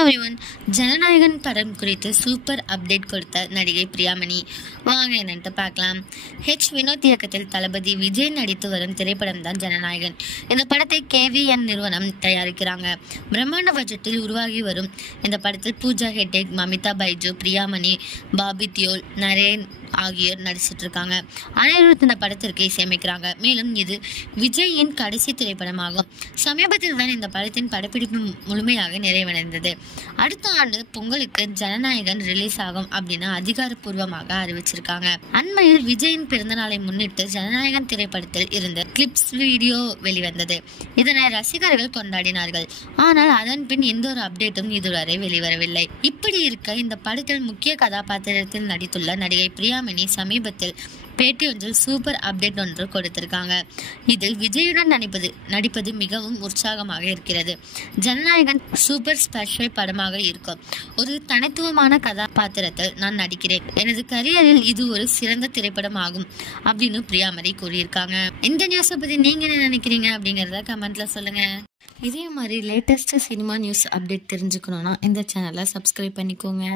Everyone. Jananayagan படம் குறித்து super update கொடுத்த நடிகை பிரியாமணி. வாங்க என்னன்ட்டு பார்க்கலாம். வினோத் இயக்கத்தில் தளபதி விஜய் நடித்து வரும் திரைப்படம் தான் ஜனநாயகன். இந்த படத்தை KVN நிறுவனம் தயாரிக்கிறாங்க. பிரம்மாண்ட பட்ஜெட்டில் உருவாகி வரும் இந்த படத்தில் பூஜா ஹெக்டே, மமிதா பைஜு, பிரியாமணி, பாபி தியோல், நரேன் ஆகியோர் நடிச்சிட்டு இருக்காங்க. அனைவரும் இந்த படத்திற்கு இசையமைக்கிறாங்க. மேலும் இது விஜயின் கடைசி திரைப்படமாகும். சமீபத்தில் தான் இந்த படத்தின் படப்பிடிப்பு முழுமையாக நிறைவடைந்தது. அடுத்த ஆண்டு பொங்கலுக்கு ஜனநாயகன் ரிலீஸ் ஆகும் அப்படின்னு அதிகாரப்பூர்வமாக அறிவிச்சிருக்காங்க. அண்மையில் விஜயின் பிறந்தநாளை முன்னிட்டு ஜனநாயகன் திரைப்படத்தில் இருந்த கிளிப்ஸ் வீடியோ வெளிவந்தது. இதனை ரசிகர்கள் கொண்டாடினார்கள். ஆனால் அதன் பின் எந்த ஒரு அப்டேட்டும் இதுவரை வெளிவரவில்லை. இப்படி இருக்க இந்த படத்தில் முக்கிய கதாபாத்திரத்தில் நடித்துள்ள நடிகை பிரியாமணி சமீபத்தில் பேட்டி ஒன்றில் சூப்பர் அப்டேட் ஒன்று கொடுத்திருக்காங்க. இதில் விஜயுடன் நடிப்பது மிகவும் உற்சாகமாக இருக்கிறது. ஜனநாயகன் சூப்பர் ஸ்பெஷல் படமாக இருக்கும். ஒரு தனித்துவமான கதாபாத்திரத்தில் நான் நடிக்கிறேன். எனது கரியரில் இது ஒரு சிறந்த திரைப்படம் ஆகும் அப்படின்னு பிரியாமணி கூறியிருக்காங்க. இந்த நியூஸை பத்தி நீங்க என்ன நினைக்கிறீங்க அப்படிங்கறத கமெண்ட்ல சொல்லுங்க. இதே மாதிரி லேட்டஸ்ட் சினிமா நியூஸ் அப்டேட் தெரிஞ்சுக்கணும்னா இந்த சேனலை சப்ஸ்கிரைப் பண்ணிக்கோங்க.